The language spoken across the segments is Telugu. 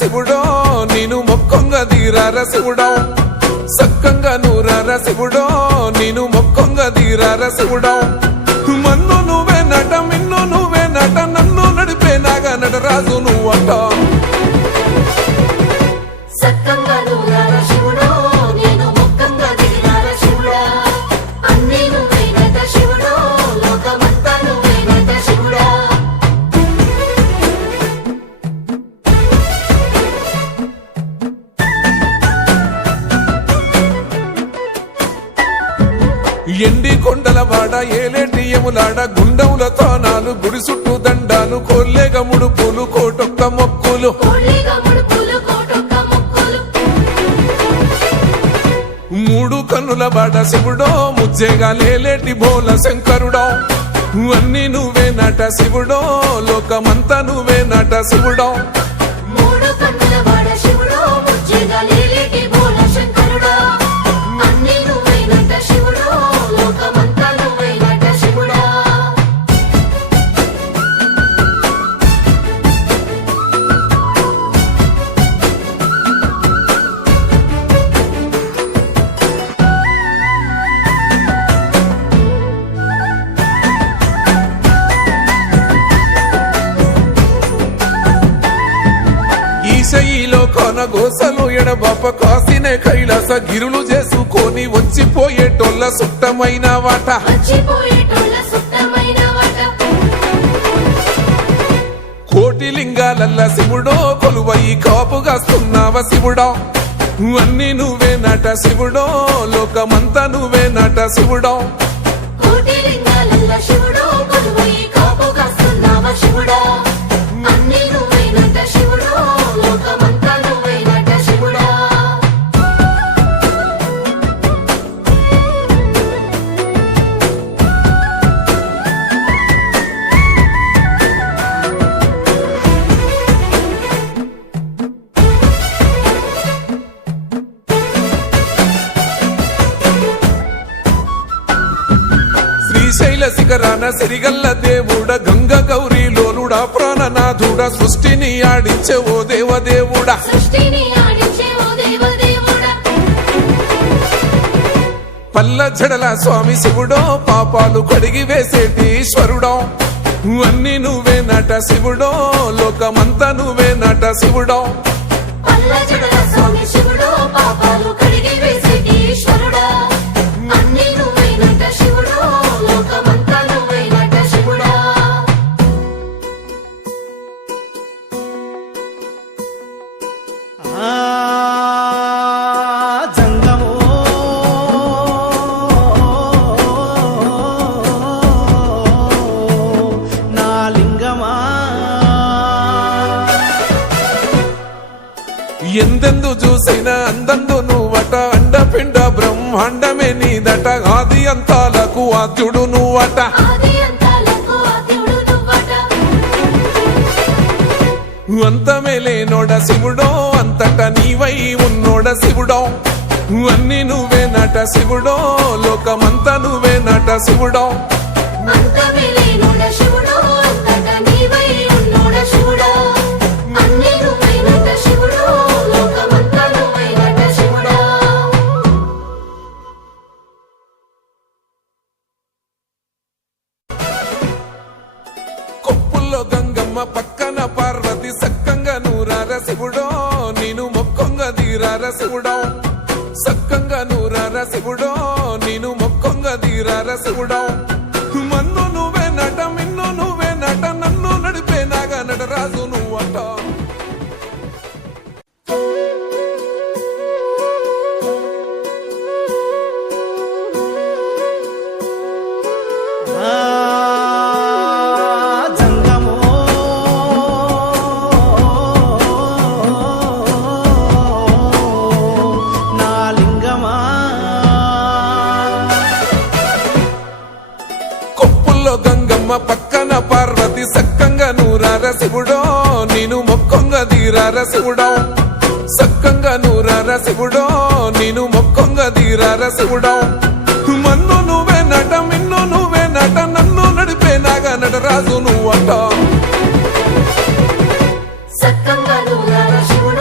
శివుడో నేను మొక్కొంగ దీరార శివుడో సక్కంగా నూరార శివుడో నేను మొక్కొంగ దీరార శివుడో మన్ను నువ్వే నట మిన్ను నువ్వే నట నన్ను నడిపే నాగా నటరాజు నువ్వట సక్కంగా నూరార శివుడో నేను మొక్కంగా దీరార శివుడా అన్నీ నువ్వే నట శివుడో లోకమంతా నువ్వే నట శివుడా ఎండి కొండల వాడ ఏలేటి యములాడ గుండములతో నాలు గుడి చుట్టూ దండాలు కొల్లేగ ముడుపులు కోటొక్క మొక్కులు మూడు కన్నుల వాడ శివుడో ముజ్జేగా లేలేటి బోల శంకరుడో అన్నీ నువ్వే నట శివుడో లోకమంతా నువ్వే నట శివుడో మూడు కన్నుల వాడ శివుడో ముజ్జేగా లేలేటి బోల శంకరుడో అన్నీ నువ్వే నట శివుడో లోకమంతా నువ్వే నట శివుడా ఈశయిలో కొన గోసలు ఎడబాప కాసినే కైలాస గిరులు చేసుకొని వచ్చిపోయేటోళ్ళ సుట్టమైన వాట కోటి లింగాలల్ల శివుడో కొలువయి కాపుగాస్తున్నావ శివుడో అన్నీ నువ్వే నట శివుడో లోకమంతా నువ్వే నట శివుడో కోటి లింగాలల్ల శివుడో కొలువయి కాపుగాస్తున్నావ శివుడా అన్నీ నువ్వే నట శివుడో లోకమంతా నువ్వే నట శివుడా శ్రీశైల శిఖరాన సిరిగల్ల దేవుడ గంగ గౌరీ లోలుడా ప్రాణనాథుడ సృష్టిని ఆడించే ఓ దేవదేవుడా పల్ల జడల స్వామి శివుడో పాపాలు కడిగి వేసేటి ఈశ్వరుడో అన్నీ నువ్వే నట శివుడో లోకమంతా నువ్వే నట శివుడో పల్ల జడల స్వామి శివుడో పాపాలు కడిగి వేసేటి ఈశ్వరుడా అన్నీ నువ్వే నట శివుడో లోకమంతా నువ్వే నట శివుడా జంగమో నా లింగమా ఎందెందు చూసినా అందందు నువ్వట అండపిండ బ్రహ్మాండమే నీదట ఆది అంతాలకు ఆద్యుడు నువ్వట ఆది అంతాలకు ఆద్యుడు నువ్వట అంతమే లేనోడ శివుడో అంతట నీవై ఉన్నోడ శివుడో అన్నీ నువ్వే నట శివుడో లోకమంతా నువ్వే నట శివుడో అంతమే లేనోడ శివుడో అంతటా నీవై ఉన్నోడ శివుడా అన్నీ నువ్వే నట శివుడో లోకమంతా నువ్వే నట శివుడా కొప్పుల్లో గంగమ్మ పక్కన పార్వతి సక్కంగా నూరార శివుడో నేను మొక్కొంగ దీరార శివుడో సక్కంగా నూరార శివుడో నేను మొక్కొంగ దీరార శివుడో మన్ను నువ్వే నట మిన్ను నువ్వే నట నన్ను నడిపే నాగా నటరాజు నువ్వట జంగమో నా లింగమా కొప్పుల్లో గంగమ్మ పక్కన పార్వతి సక్కంగా నూరార శివుడో నేను మొక్కొంగ దీరార శివుడో సక్కంగా నూరార శివుడో నేను మొక్కొంగ దీరార శివుడో మన్ను నువ్వే నట మిన్ను నువ్వే నట నన్ను నడిపే నాగా నటరాజు నువ్వట సక్కంగా నూరార శివుడా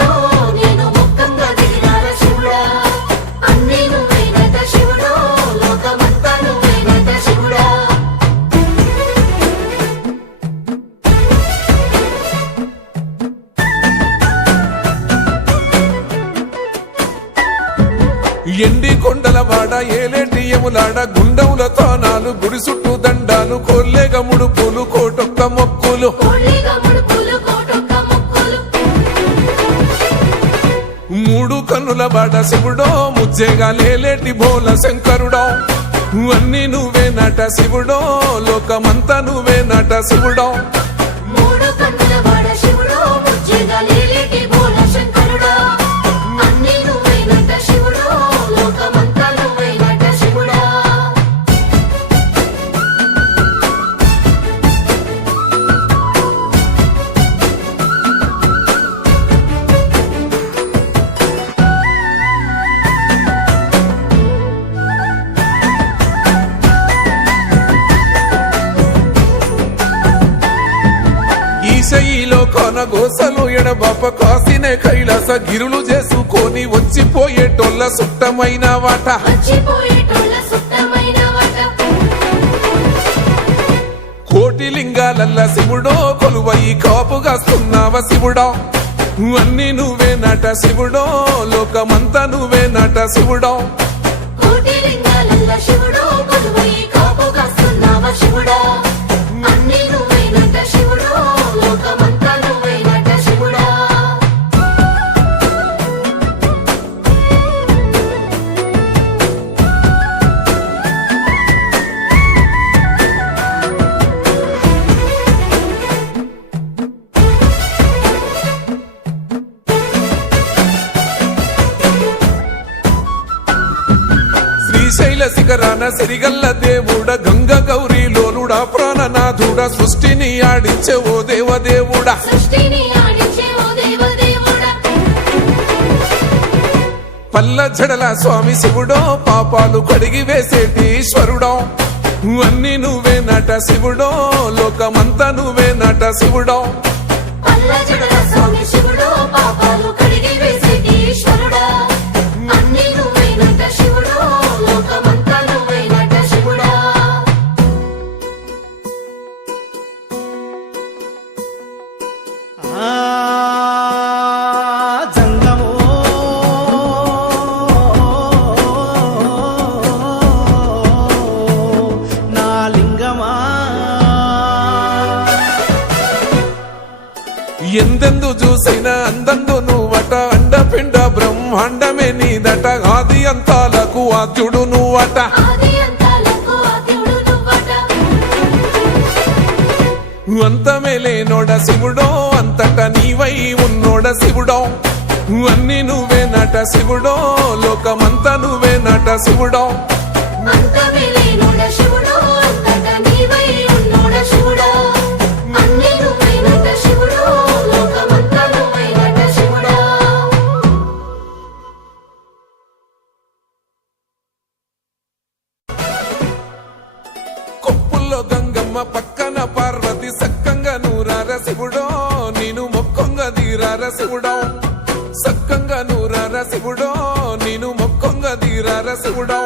ఎండి కొండల వాడ ఏలేటి యములాడ గుండములతో నాలు గుడి చుట్టూ దండాలు కొల్లేగ ముడుపులు కోటొక్క మొక్కులు కోళ్ళిగా ముడుపులు కోటొక్క మొక్కులు మూడు కన్నుల వాడ శివుడో ముజ్జేగా లేలేటి బోల శంకరుడో అన్ని నువ్వే నట శివుడో లోకమంతా నువ్వే నట శివుడో మూడు కన్నుల వాడ శివుడో ముజ్జేగా లేలేటి బోల శంకరుడా అన్ని నువ్వైనట శివుడో లోకమంతా నువ్వైనట శివుడా ఈశయిలో కొన గోసలు ఎడబాప కాసినే కైలాస గిరులు చేసుకొని వచ్చిపోయేటోళ్ళ సుట్టమైన వాట వచ్చిపోయేటోళ్ళ సుత్తమైన వాట కోటి లింగాలల్ల శివుడో కొలువయి కాపుగాస్తున్నావ శివుడో అన్ని నువ్వే నట శివుడో లోకమంతా నువ్వే నట శివుడో కోటి లింగాలల్ల శివుడో కొలువై కాపుగాస్తున్నావ శివుడా అన్ని నువ్వైనట శివుడో లోకమంతా నువ్వైనట శివుడా శ్రీశైల శిఖరాన సిరిగల్ల దేవుడ గంగ గౌరీ లోలుడా ప్రాణనాథుడ సృష్టిని ఆడించే ఓ దేవదేవుడా సృష్టిని ఆడించే ఓ దేవదేవుడా పల్ల జడల స్వామి శివుడో పాపాలు కడిగి వేసేటి ఈశ్వరుడో అన్ని నువ్వే నట శివుడో లోకమంతా నువ్వే నట శివుడో పల్ల జడల స్వామి శివుడో పాపాలు కడిగి వేసేటి ఈశ్వరుడా అన్ని నువ్వైనట శివుడో లోకమంతా నువ్వైనట శివుడా ఆ జంగమో నా లింగమా ఎందెందు చూసైనా అందందు నువ్వట అండపిండ బ్రహ్మాండమే నీదట ఆది అంతాలకు ఆద్యుడు నువ్వట ఆది అంతాలకు ఆద్యుడు నువ్వట అంతమే లేనోడ శివుడో అంతట నీవై ఉన్నోడ శివుడో అన్ని నువ్వే నట శివుడో లోకమంతా నువ్వే నట శివుడో అంతమే లేనోడ శివుడో అంతట నీవై ఉన్నోడ శివుడా అన్ని నువ్వైనట శివుడో లోకమంతా నువ్వైనట శివుడా కొప్పుల్లో గంగమ్మ పక్కన పార్వతి సక్కంగా నూరార శివుడో నేను మొక్కొంగ దీరార శివుడో సక్కంగా నూరార శివుడో నేను మొక్కొంగ దీరార శివుడో